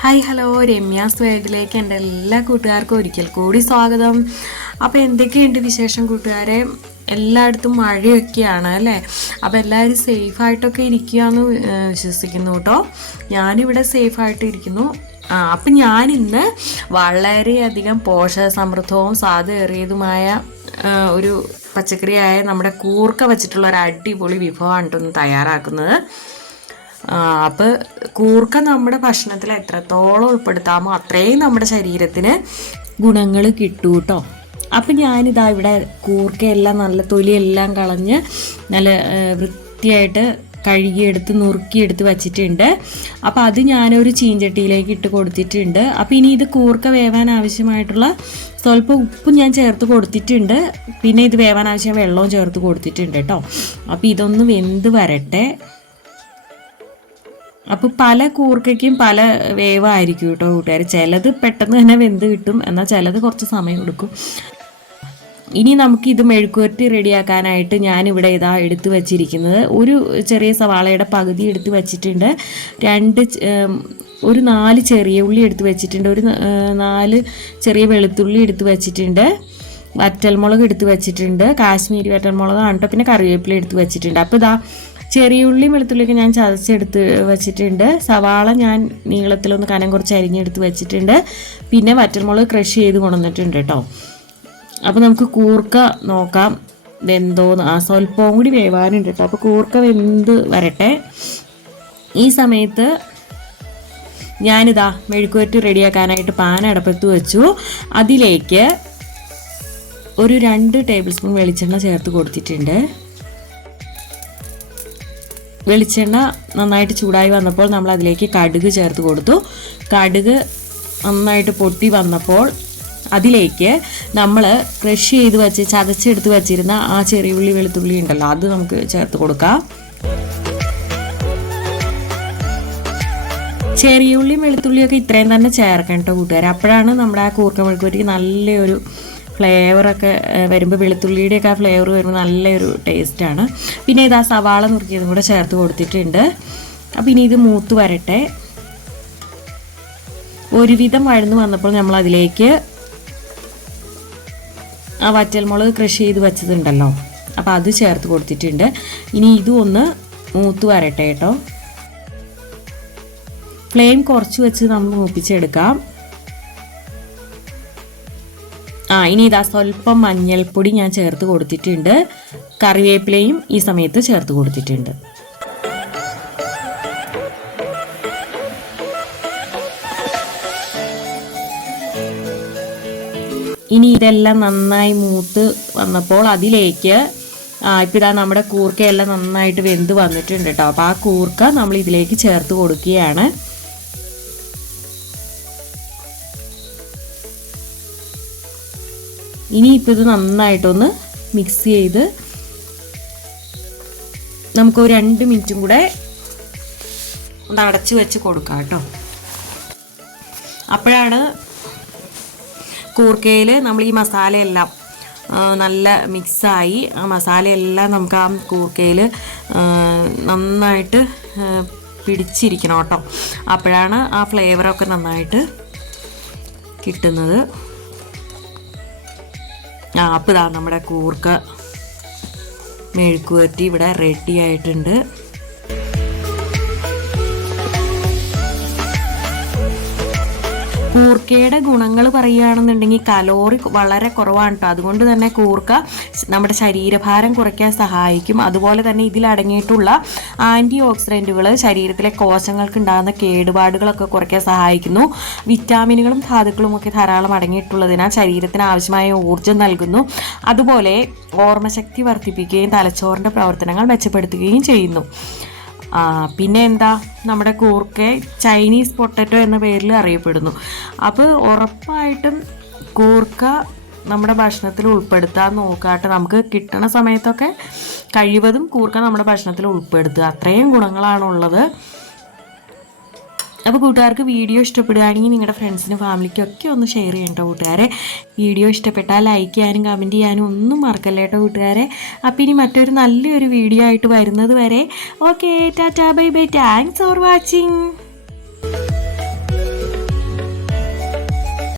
Hi hello Ramya's വേൾഡിലേക്ക് എൻ്റെ എല്ലാ കൂട്ടുകാർക്കും ഒരിക്കൽ കൂടി സ്വാഗതം. അപ്പോൾ എന്തൊക്കെയുണ്ട് വിശേഷം കൂട്ടുകാരെ? എല്ലായിടത്തും മഴയൊക്കെയാണ് അല്ലേ? അപ്പോൾ എല്ലാവരും സേഫായിട്ടൊക്കെ ഇരിക്കുകയെന്ന് വിശ്വസിക്കുന്നു കേട്ടോ. ഞാനിവിടെ സേഫായിട്ട് ഇരിക്കുന്നു. അപ്പം ഞാനിന്ന് വളരെയധികം പോഷകസമൃദ്ധവും സ്വാദേറിയതുമായ ഒരു പച്ചക്കറിയായ നമ്മുടെ കൂർക്ക വെച്ചിട്ടുള്ള ഒരു അടിപൊളി വിഭവമാണ് കേട്ടോ തയ്യാറാക്കുന്നത്. അപ്പോൾ കൂർക്ക നമ്മുടെ ഭക്ഷണത്തിൽ എത്രത്തോളം ഉൾപ്പെടുത്താമോ അത്രയും നമ്മുടെ ശരീരത്തിന് ഗുണങ്ങൾ കിട്ടും കേട്ടോ. അപ്പം ഞാനിതാ ഇവിടെ കൂർക്കയെല്ലാം നല്ല തൊലിയെല്ലാം കളഞ്ഞ് നല്ല വൃത്തിയായിട്ട് കഴുകിയെടുത്ത് നുറുക്കിയെടുത്ത് വച്ചിട്ടുണ്ട്. അപ്പോൾ അത് ഞാനൊരു ചീഞ്ചട്ടിയിലേക്ക് ഇട്ട് കൊടുത്തിട്ടുണ്ട്. അപ്പോൾ ഇനി ഇത് കൂർക്ക വേവാൻ ആവശ്യമായിട്ടുള്ള സ്വല്പം ഉപ്പും ഞാൻ ചേർത്ത് കൊടുത്തിട്ടുണ്ട്. പിന്നെ ഇത് വേവാൻ ആവശ്യം വെള്ളവും ചേർത്ത് കൊടുത്തിട്ടുണ്ട് കേട്ടോ. അപ്പോൾ ഇതൊന്ന് വെന്ത് വരട്ടെ. അപ്പോൾ പല കൂർക്കയ്ക്കും പല വേവായിരിക്കും കേട്ടോ കൂട്ടുകാർ. ചിലത് പെട്ടെന്ന് തന്നെ വെന്ത് കിട്ടും, എന്നാൽ ചിലത് കുറച്ച് സമയം എടുക്കും. ഇനി നമുക്ക് ഇത് മെഴുക്കുവരട്ടി റെഡിയാക്കാനായിട്ട് ഞാനിവിടെ ഇതാ എടുത്ത് വച്ചിരിക്കുന്നത് ഒരു ചെറിയ സവാളയുടെ പകുതി എടുത്ത് വച്ചിട്ടുണ്ട്. ഒരു 4 ചെറിയ ഉള്ളി എടുത്ത് വെച്ചിട്ടുണ്ട്. ഒരു 4 ചെറിയ വെളുത്തുള്ളി എടുത്ത് വെച്ചിട്ടുണ്ട്. വറ്റൽമുളക് എടുത്ത് വെച്ചിട്ടുണ്ട്. കാശ്മീരി വറ്റൽമുളകാണ് കേട്ടോ. പിന്നെ കറിവേപ്പില എടുത്ത് വെച്ചിട്ടുണ്ട്. അപ്പോൾ ഇതാ ചെറിയ ഉള്ളി വെളുത്തുള്ളിയൊക്കെ ഞാൻ ചതച്ചെടുത്ത് വെച്ചിട്ടുണ്ട്. സവാള ഞാൻ നീളത്തിലൊന്ന് കനം കുറച്ച് അരിഞ്ഞെടുത്ത് വെച്ചിട്ടുണ്ട്. പിന്നെ വറ്റൽമുളക് ക്രഷ് ചെയ്ത് കൊണ്ടുവന്നിട്ടുണ്ട് കേട്ടോ. അപ്പോൾ നമുക്ക് കൂർക്ക നോക്കാം വെന്തോന്ന്. സ്വല്പവും കൂടി വേവാനുണ്ട് കേട്ടോ. അപ്പോൾ കൂർക്ക വെന്ത് വരട്ടെ. ഈ സമയത്ത് ഞാനിതാ മെഴുക്കുവരട്ടി റെഡിയാക്കാനായിട്ട് പാൻ അടപ്പത്ത് വെച്ചു. അതിലേക്ക് ഒരു 2 ടേബിൾ സ്പൂൺ വെളിച്ചെണ്ണ ചേർത്ത് കൊടുത്തിട്ടുണ്ട്. വെളിച്ചെണ്ണ നന്നായിട്ട് ചൂടായി വന്നപ്പോൾ നമ്മൾ അതിലേക്ക് കടുക് ചേർത്ത് കൊടുത്തു. കടുക് നന്നായിട്ട് പൊട്ടി വന്നപ്പോൾ അതിലേക്ക് നമ്മൾ ക്രഷ് ചെയ്ത് വെച്ച് ചതച്ചെടുത്ത് വെച്ചിരുന്ന ആ ചെറിയ ഉള്ളി വെളുത്തുള്ളി ഉണ്ടല്ലോ, അത് നമുക്ക് ചേർത്ത് കൊടുക്കാം. ചെറിയ ഉള്ളിയും വെളുത്തുള്ളിയൊക്കെ ഇത്രയും തന്നെ ചേർക്കണം കേട്ടോ കൂട്ടുകാർ. അപ്പോഴാണ് നമ്മുടെ ആ കൂർക്ക മെഴുക്കുവരട്ടിക്ക് നല്ലൊരു ഫ്ലേവറൊക്കെ വരുമ്പോൾ, വെളുത്തുള്ളിയുടെയൊക്കെ ആ ഫ്ലേവർ വരുമ്പോൾ നല്ലൊരു ടേസ്റ്റാണ്. പിന്നെ ഇതാ സവാള നുറുക്കിയതും കൂടെ ചേർത്ത് കൊടുത്തിട്ടുണ്ട്. അപ്പോൾ ഇനി ഇത് മൂത്ത് വരട്ടെ. ഒരുവിധം വഴന്ന് വന്നപ്പോൾ നമ്മൾ അതിലേക്ക് ആ വറ്റൽമുളക് ക്രഷ് ചെയ്ത് വെച്ചതുണ്ടല്ലോ, അപ്പോൾ അത് ചേർത്ത് കൊടുത്തിട്ടുണ്ട്. ഇനി ഇതും ഒന്ന് മൂത്ത് വരട്ടെ കേട്ടോ. ഫ്ലെയിം കുറച്ച് വെച്ച് നമ്മൾ മൂപ്പിച്ചെടുക്കാം. ഇനി ഇതാ സ്വല്പം മഞ്ഞൾപ്പൊടി ഞാൻ ചേർത്ത് കൊടുത്തിട്ടുണ്ട്. കറിവേപ്പിലയും ഈ സമയത്ത് ചേർത്ത് കൊടുത്തിട്ടുണ്ട്. ഇനി ഇതെല്ലാം നന്നായി മൂത്ത് വന്നപ്പോൾ അതിലേക്ക് ഇപ്പം ഇതാ നമ്മുടെ കൂർക്കയെല്ലാം നന്നായിട്ട് വെന്ത് വന്നിട്ടുണ്ട് കേട്ടോ. അപ്പോൾ ആ കൂർക്ക നമ്മൾ ഇതിലേക്ക് ചേർത്ത് കൊടുക്കുകയാണ്. ഇനിയിപ്പോൾ ഇത് നന്നായിട്ടൊന്ന് മിക്സ് ചെയ്ത് നമുക്ക് ഒരു 2 മിനിറ്റും കൂടെ ഒന്ന് അടച്ച് വെച്ച് കൊടുക്കാം കേട്ടോ. അപ്പോഴാണ് കൂർക്കയിൽ നമ്മൾ ഈ മസാലയെല്ലാം നല്ല മിക്സായി ആ മസാലയെല്ലാം നമുക്ക് ആ കൂർക്കയിൽ നന്നായിട്ട് പിടിച്ചിരിക്കണം കേട്ടോ. അപ്പോഴാണ് ആ ഫ്ലേവറൊക്കെ നന്നായിട്ട് കിട്ടുന്നത്. അപ്പോൾ ഇതാ നമ്മുടെ കൂർക്ക മെഴുക്കുവരട്ടി ഇവിടെ റെഡി ആയിട്ടുണ്ട്. കൂർക്കയുടെ ഗുണങ്ങൾ പറയുകയാണെന്നുണ്ടെങ്കിൽ കലോറി വളരെ കുറവാണ് കേട്ടോ. അതുകൊണ്ട് തന്നെ കൂർക്ക നമ്മുടെ ശരീരഭാരം കുറയ്ക്കാൻ സഹായിക്കും. അതുപോലെ തന്നെ ഇതിലടങ്ങിയിട്ടുള്ള ആൻറ്റി ഓക്സിഡൻറ്റുകൾ ശരീരത്തിലെ കോശങ്ങൾക്ക് ഉണ്ടാകുന്ന കേടുപാടുകളൊക്കെ കുറയ്ക്കാൻ സഹായിക്കുന്നു. വിറ്റാമിനുകളും ധാതുക്കളും ഒക്കെ ധാരാളം അടങ്ങിയിട്ടുള്ളതിനാൽ ശരീരത്തിന് ആവശ്യമായ ഊർജ്ജം നൽകുന്നു. അതുപോലെ ഓർമ്മശക്തി വർദ്ധിപ്പിക്കുകയും തലച്ചോറിൻ്റെ പ്രവർത്തനങ്ങൾ മെച്ചപ്പെടുത്തുകയും ചെയ്യുന്നു. പിന്നെ എന്താ, നമ്മുടെ കൂർക്ക ചൈനീസ് പൊട്ടറ്റോ എന്ന പേരിൽ അറിയപ്പെടുന്നു. അപ്പോൾ ഉറപ്പായിട്ടും കൂർക്ക നമ്മുടെ ഭക്ഷണത്തിൽ ഉൾപ്പെടുത്താൻ നോക്കാട്ടെ. നമുക്ക് കിട്ടണ സമയത്തൊക്കെ കഴിവതും കൂർക്ക നമ്മുടെ ഭക്ഷണത്തിൽ ഉൾപ്പെടുത്തുക. അത്രയും ഗുണങ്ങളാണുള്ളത്. അപ്പോൾ കൂട്ടുകാർക്ക് വീഡിയോ ഇഷ്ടപ്പെടുകയാണെങ്കിൽ നിങ്ങളുടെ ഫ്രണ്ട്സിനും ഫാമിലിക്കൊക്കെ ഒന്ന് ഷെയർ ചെയ്യട്ടോ കൂട്ടുകാരെ. വീഡിയോ ഇഷ്ടപ്പെട്ടാൽ ലൈക്ക് ചെയ്യാനും കമൻറ്റ് ചെയ്യാനും ഒന്നും മറക്കല്ല കേട്ടോ കൂട്ടുകാരെ. അപ്പോൾ ഇനി മറ്റൊരു നല്ലൊരു വീഡിയോ ആയിട്ട് വരുന്നത് വരെ okay, tata bye bye, thanks for watching.